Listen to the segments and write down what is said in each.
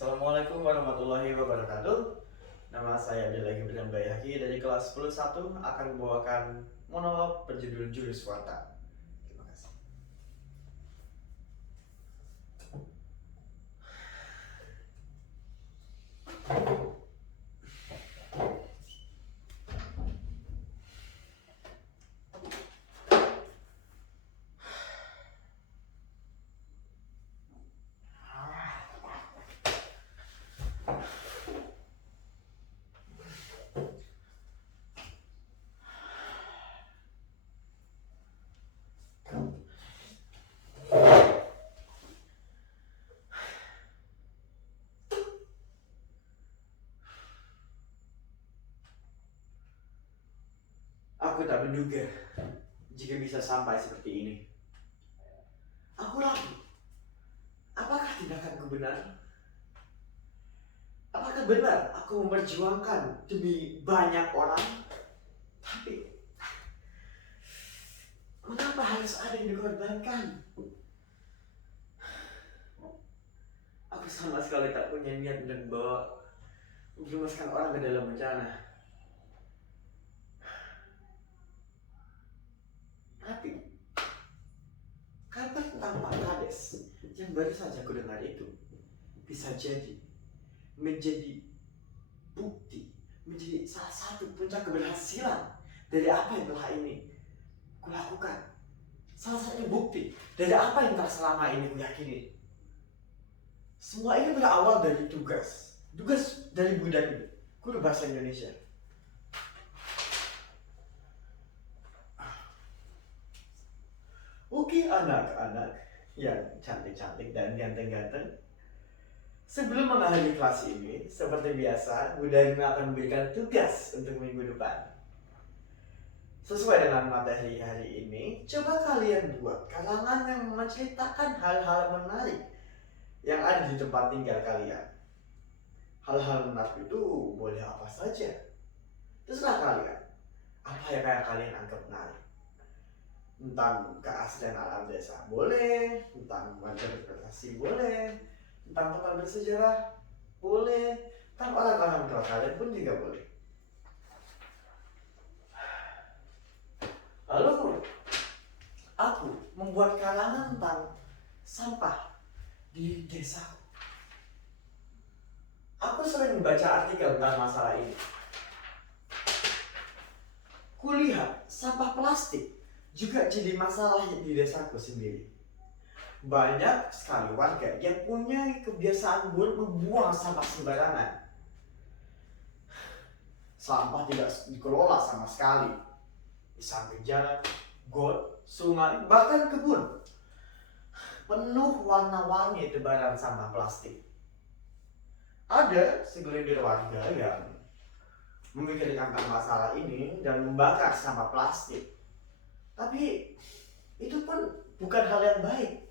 Assalamualaikum warahmatullahi wabarakatuh. Nama saya Abdul Ibrahim Bayhaqi dari kelas 101 akan membawakan monolog berjudul Jurus Warta. Terima kasih. Aku tak menduga jika bisa sampai seperti ini. Aku ragu. Apakah tindakanku benar? Apakah benar aku memperjuangkan demi banyak orang? Tapi mengapa harus ada yang dikorbankan? Aku sama sekali tak punya niat dan bawa menjerumuskan orang ke dalam bencana. Tapi kabar tentang Pak Kades yang baru saja aku dengar itu bisa jadi menjadi bukti, menjadi salah satu puncak keberhasilan dari apa yang telah ini kulakukan. Salah satu bukti dari apa yang telah selama ini kuyakini. Semua ini berawal dari tugas dari Bu Dari, guru bahasa Indonesia. Oke anak-anak yang cantik-cantik dan ganteng-ganteng, sebelum mengakhiri kelas ini, seperti biasa, Bu Dari akan memberikan tugas untuk minggu depan. Sesuai dengan materi hari ini, coba kalian buat karangan yang menceritakan hal-hal menarik yang ada di tempat tinggal kalian. Hal-hal menarik itu boleh apa saja. Terserah kalian. Apa yang kalian anggap menarik. Tentang keaslian alam desa boleh, tentang interpretasi boleh, tentang tempat bersejarah boleh, tentang orang-orang tua kalian pun juga boleh. Lalu aku membuat karangan tentang sampah di desa. Aku sering membaca artikel tentang masalah ini. Kulihat sampah plastik juga jadi masalah di desaku sendiri. Banyak sekali warga yang punya kebiasaan buruk membuang sampah sembarangan. Sampah tidak dikelola sama sekali. Di samping jalan, got, sungai, bahkan kebun penuh warna-warni tebaran sampah plastik. Ada segelintir warga yang memikirkan tentang masalah ini dan membakar sampah plastik. Tapi itu pun bukan hal yang baik.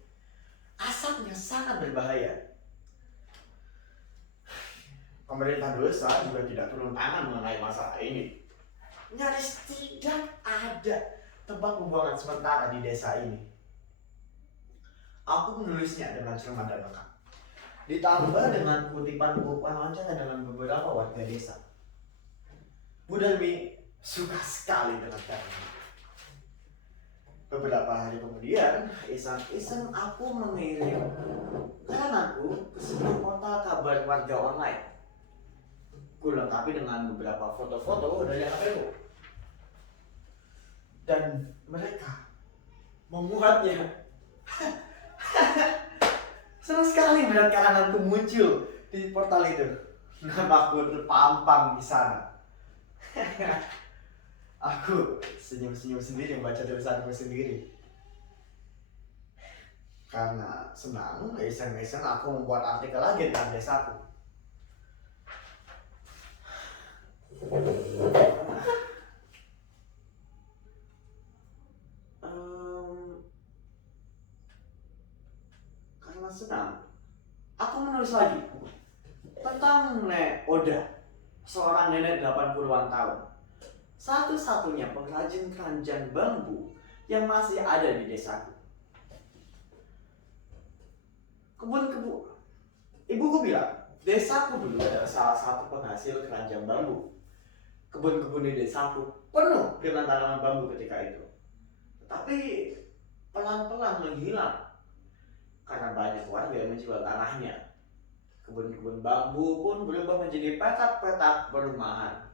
Asapnya sangat berbahaya. Pemerintah desa juga tidak turun tangan mengenai masalah ini. Nyaris tidak ada tempat pembuangan sementara di desa ini. Aku menulisnya dengan cermat dan lengkap. Ditambah dengan kutipan wawancara dengan beberapa warga desa. Bu Darmi suka sekali dengan kata. Beberapa hari kemudian, iseng-iseng aku mengirim karanganku ke sebuah portal kabar warga online. Ku lengkapi dengan beberapa foto-foto dari HP-ku. Dan mereka memuatnya. Senang sekali melihat karanganku muncul di portal itu. Namaku terpampang di sana. Aku senyum-senyum sendiri membaca tulisanku sendiri. Karena senang, iseng-iseng aku membuat artikel lagi tentang desaku. Karena senang, aku menulis lagi tentang Nek Oda, seorang nenek 80-an tahun. Satu-satunya pengrajin keranjang bambu yang masih ada di desaku. Ibuku bilang, Desaku dulu adalah salah satu penghasil keranjang bambu. Kebun-kebun di desaku penuh dengan tanaman bambu ketika itu. Tapi pelan-pelan menghilang karena banyak warga yang menjual tanahnya. Kebun-kebun bambu pun berubah menjadi petak-petak perumahan.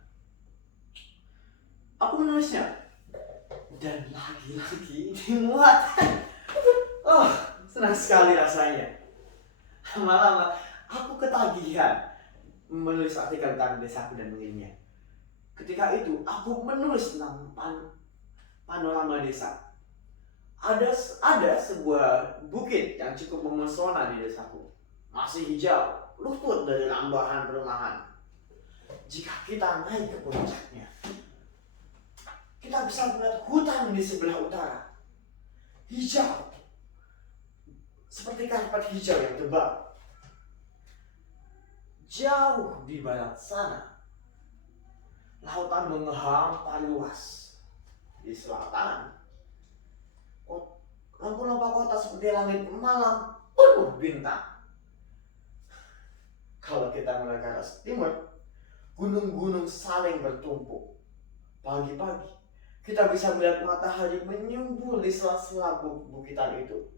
Aku menulisnya, dan lagi-lagi dimuat. Oh, senang sekali rasanya. Lama-lama aku ketagihan menulis artikel tentang desaku dan mengirimnya. Ketika itu aku menulis tentang panorama desa. Ada sebuah bukit yang cukup memesona di desaku. Masih hijau, luput dari rambahan perumahan. Jika kita naik ke puncaknya, kita bisa melihat hutan di sebelah utara. Hijau, seperti karpet hijau yang tebal. Jauh di barat sana, lautan menghampar luas. Di selatan, lampu-lampu kota seperti langit malam penuh bintang. Kalau kita mulai ke arah timur, gunung-gunung saling bertumpuk. Pagi-pagi, kita bisa melihat matahari menyumbul di sela-sela bukitan itu.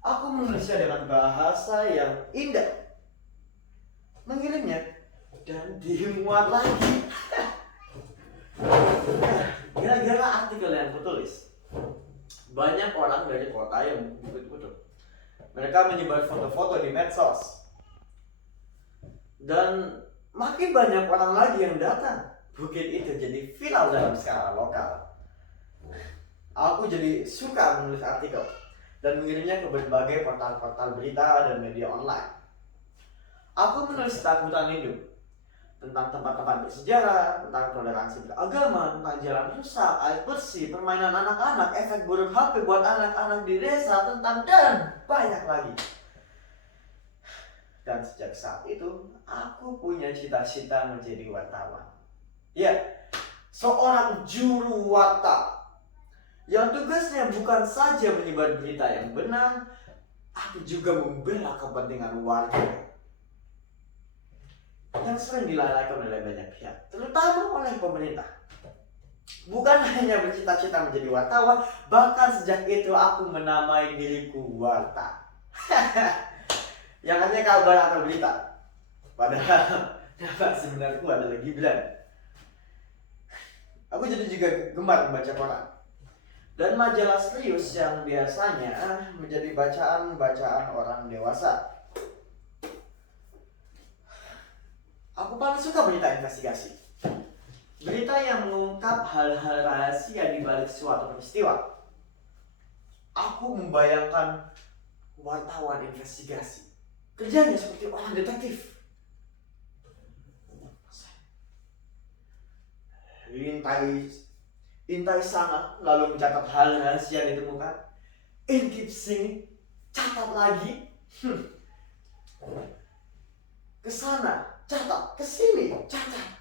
Aku menulisnya dengan bahasa yang indah, mengirimnya, dan dimuat lagi. Gara-gara artikel yang aku tulis, banyak orang dari kota yang bukit-bukit. Mereka menyebar foto-foto di medsos. Dan makin banyak orang lagi yang datang. Bukit itu jadi viral dalam skala lokal. Aku jadi suka menulis artikel dan mengirimnya ke berbagai portal-portal berita dan media online. Aku menulis tentang hutan lindung, tentang tempat-tempat bersejarah, tentang toleransi beragama, tentang jalan rusak, air bersih, permainan anak-anak, efek buruk HP buat anak-anak di desa, tentang dan banyak lagi. Dan sejak saat itu, aku punya cita-cita menjadi wartawan. Ya, seorang juru warta yang tugasnya bukan saja menyebar berita yang benar, tapi juga membela kepentingan warga yang sering dilalaikan oleh banyak pihak, terutama oleh pemerintah. Bukan hanya bercita-cita menjadi wartawan, bahkan sejak itu aku menamai diriku Warta. Yang artinya kabar atau berita. Padahal nama sebenarku adalah Gibran. Aku jadi juga gemar membaca koran dan majalah serius yang biasanya menjadi bacaan-bacaan orang dewasa. Aku paling suka berita investigasi. Berita yang mengungkap hal-hal rahasia di balik suatu peristiwa. Aku membayangkan wartawan investigasi. Kerjanya seperti orang detektif. Intai sana, lalu mencatat hal rahasia yang ditemukan. Intip sini, catat lagi. Kesana, catat, kesini, catat.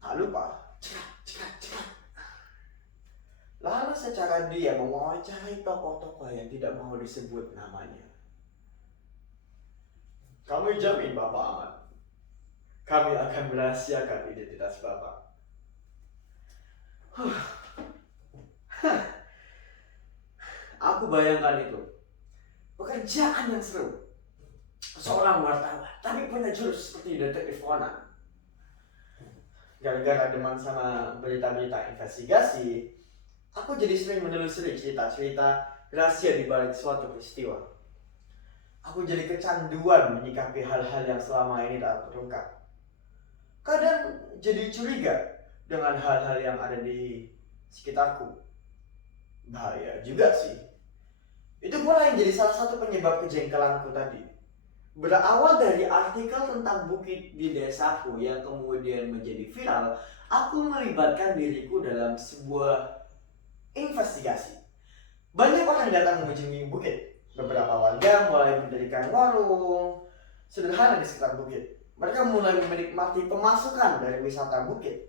Tak lupa, cekat. Lalu secara dia mewawancarai tokoh-tokoh yang tidak mau disebut namanya. Kami jamin Bapak aman. Kami akan merahasiakan identitas Bapak. Aku bayangkan itu. Pekerjaan yang seru. Seorang wartawan, tapi punya jurus seperti detektif Conan. Gara-gara demen sama berita-berita investigasi, aku jadi sering menelusuri cerita-cerita rahasia di balik suatu peristiwa. Aku jadi kecanduan menyikapi hal-hal yang selama ini tak terungkap. Kadang jadi curiga dengan hal-hal yang ada di sekitarku. Bahaya juga sih. Itu pula yang jadi salah satu penyebab kejengkelanku tadi. Berawal dari artikel tentang bukit di desaku yang kemudian menjadi viral, aku melibatkan diriku dalam sebuah investigasi. Banyak orang datang mengunjungi bukit. Beberapa warga mulai mendirikan warung sederhana di sekitar bukit. Mereka mulai menikmati pemasukan dari wisata bukit.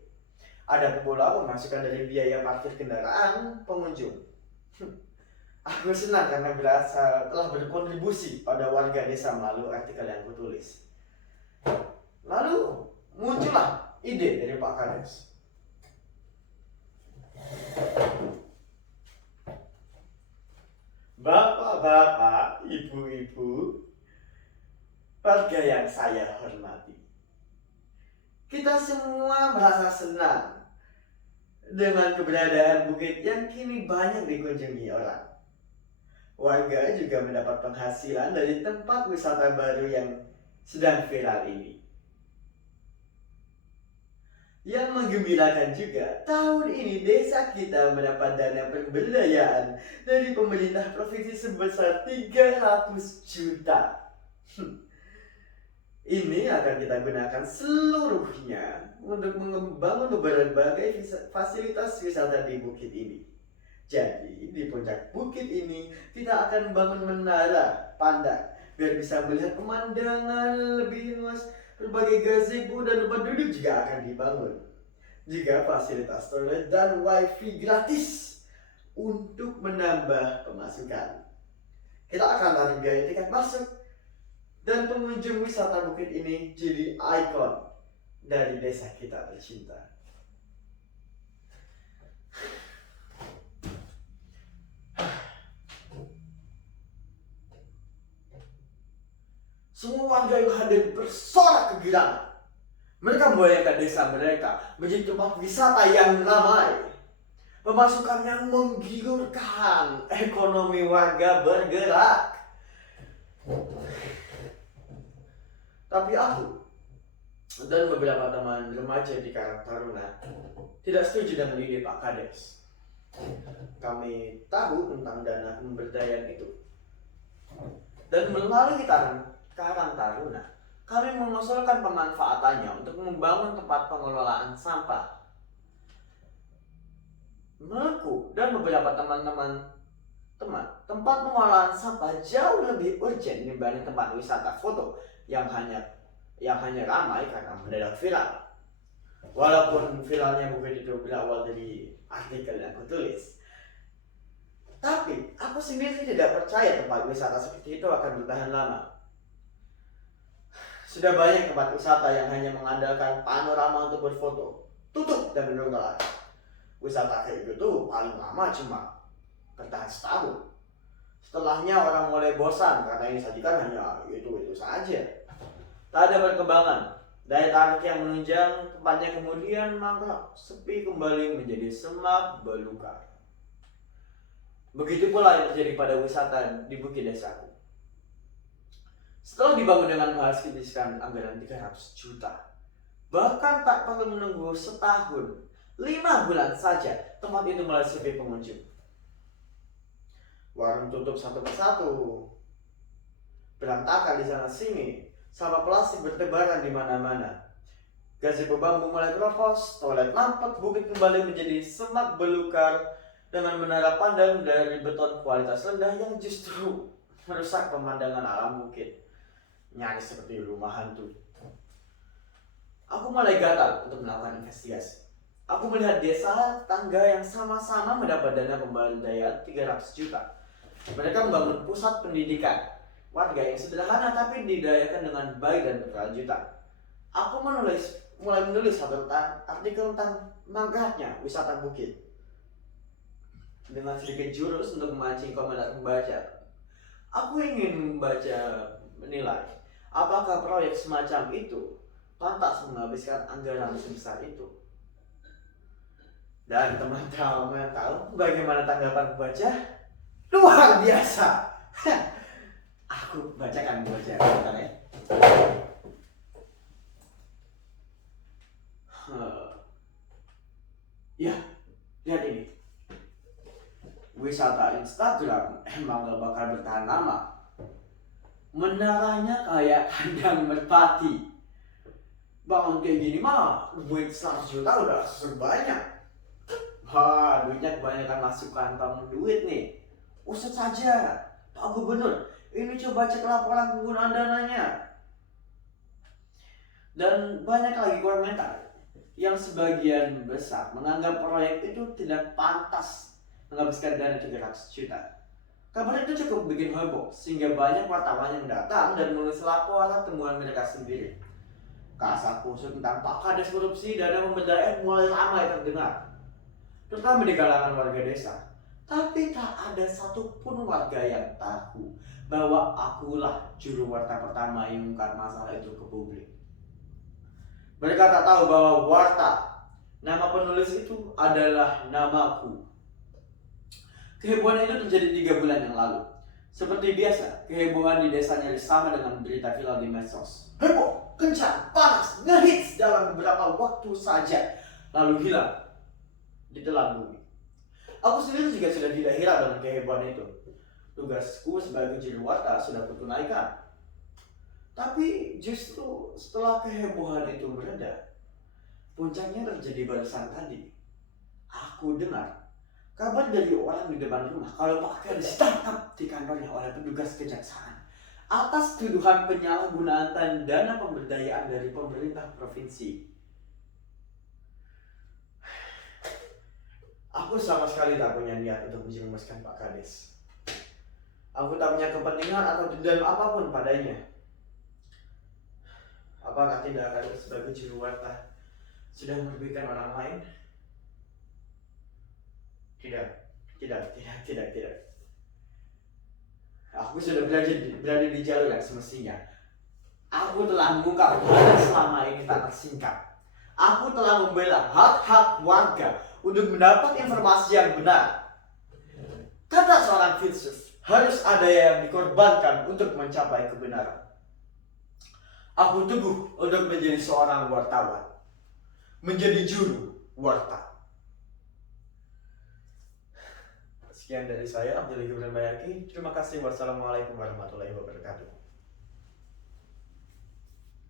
Ada pula pemasukan dari biaya parkir kendaraan pengunjung. Aku senang karena berasa telah berkontribusi pada warga desa melalui artikel yang kutulis. Lalu muncullah ide dari Pak Kades. Bapak-bapak, ibu-ibu, warga yang saya hormati, kita semua merasa senang dengan keberadaan bukit yang kini banyak dikunjungi orang. Warga juga mendapat penghasilan dari tempat wisata baru yang sedang viral ini. Yang menggembirakan juga, tahun ini desa kita mendapat dana pemberdayaan dari pemerintah provinsi sebesar 300 juta. Ini akan kita gunakan seluruhnya untuk membangun berbagai fasilitas wisata di bukit ini. Jadi di puncak bukit ini kita akan membangun menara pandang biar bisa melihat pemandangan lebih luas. Berbagai gazebo dan tempat duduk juga akan dibangun. Juga fasilitas toilet dan wifi gratis untuk menambah pemasukan. Kita akan tarik biaya tiket masuk dan pengunjung wisata bukit ini jadi ikon dari desa kita tercinta. Semua warga yang hadir bersorak kegirangan. Mereka membayangkan desa mereka menjadi tempat wisata yang ramai, pemasukan yang menggiurkan, ekonomi warga bergerak. Tapi aku dan beberapa teman remaja di Karang Taruna tidak setuju dengan ide Pak Kades. Kami tahu tentang dana pemberdayaan itu. Dan melalui Karang Taruna, kami mengusulkan pemanfaatannya untuk membangun tempat pengelolaan sampah. Menurutku dan beberapa teman-teman, tempat pengolahan sampah jauh lebih urgent dibanding tempat wisata foto yang hanya ramai karena mendadak viral. Walaupun viralnya bukan itu berawal dari artikel yang aku tulis. Tapi aku sendiri tidak percaya tempat wisata seperti itu akan bertahan lama. Sudah banyak tempat wisata yang hanya mengandalkan panorama untuk berfoto, tutup dan menunggal. Wisata kayak gitu paling lama cuma bertahan setahun. Setelahnya orang mulai bosan karena yang disajikan hanya itu saja. Tak ada perkembangan. Daya tarik yang menunjang tempatnya kemudian mangkrak, sepi kembali menjadi semak belukar. Begitu pula yang terjadi pada wisata di bukit desaku. Setelah dibangun dengan menghabiskan anggaran 300 juta, bahkan tak perlu menunggu setahun, 5 bulan saja tempat itu mulai sepi pengunjung. Warung tutup satu persatu, berantakan di sana sini, sampah plastik bertebaran di mana-mana. Gazebo bambu mulai keropos, toilet mampet, bukit kembali menjadi semak belukar dengan menara pandang dari beton kualitas rendah yang justru merusak pemandangan alam bukit. Nyaris seperti rumah hantu. Aku mulai gatal untuk melakukan investigasi. Aku melihat desa tangga yang sama-sama mendapat dana pemberdayaan 300 juta. Mereka membangun pusat pendidikan warga yang sederhana tapi didayakan dengan baik dan berkelanjutan. Aku mulai menulis satu artikel tentang mangkraknya wisata bukit dengan sedikit jurus untuk memancing komentar pembaca. Aku ingin menilai apakah proyek semacam itu pantas menghabiskan anggaran sebesar itu. Dan teman-teman tahu bagaimana tanggapan pembaca? Luar biasa. Aku bacakan pembaca bentar ya. Ya, lihat ini. Wisata Instagram emang gak bakal bertahan lama. Menaranya kayak kandang merpati. Bangun kayak gini mah duit 100 juta udah banyak. Wah, duitnya kebanyakan masuk kantong duit nih. Usut saja, Pak Gubernur, ini coba cek laporan penggunaan dananya. Dan banyak lagi komentar yang sebagian besar menganggap proyek itu tidak pantas menghabiskan dana 300 juta. Kabar itu cukup bikin heboh, sehingga banyak wartawan yang datang dan menulis laporan temuan mereka sendiri. Kasak kusuk tentang Pak Kades korupsi dana pemberdayaan mulai ramai terdengar, terutama di kalangan warga desa. Tapi tak ada satupun warga yang tahu bahwa akulah juru warta pertama yang mengungkap masalah itu ke publik. Mereka tak tahu bahwa warta, nama penulis itu adalah namaku. Kehebohan itu terjadi 3 bulan yang lalu. Seperti biasa, kehebohan di desa nyaris sama dengan berita viral di medsos. Heboh, kencang, panas, ngehits dalam beberapa waktu saja, lalu hilang di telan bumi. Aku sendiri juga sudah tidak heran dengan kehebohan itu. Tugasku sebagai juru warta sudah kutunaikan. Tapi justru setelah kehebohan itu mereda, puncaknya terjadi barusan tadi. Aku dengar kabar dari orang di depan rumah kalau Pak Kades ditangkap di kantornya oleh petugas kejaksaan atas tuduhan penyalahgunaan dana pemberdayaan dari pemerintah provinsi. Aku sama sekali tak punya niat untuk menjerumuskan Pak Kades. Aku tak punya kepentingan atau dendam apapun padanya. Apakah tidak akan sebagai juru warta sudah merugikan orang lain? Tidak. Aku sudah berada di jalur yang semestinya. Aku telah mengungkap hal yang selama ini tak tersingkap. Aku telah membela hak-hak warga untuk mendapat informasi yang benar. Kata seorang filsuf, harus ada yang dikorbankan untuk mencapai kebenaran. Aku teguh untuk menjadi seorang wartawan, menjadi juru warta. Sekian dari saya, Abdul Gibran Bayaki. Terima kasih. Wassalamualaikum warahmatullahi wabarakatuh.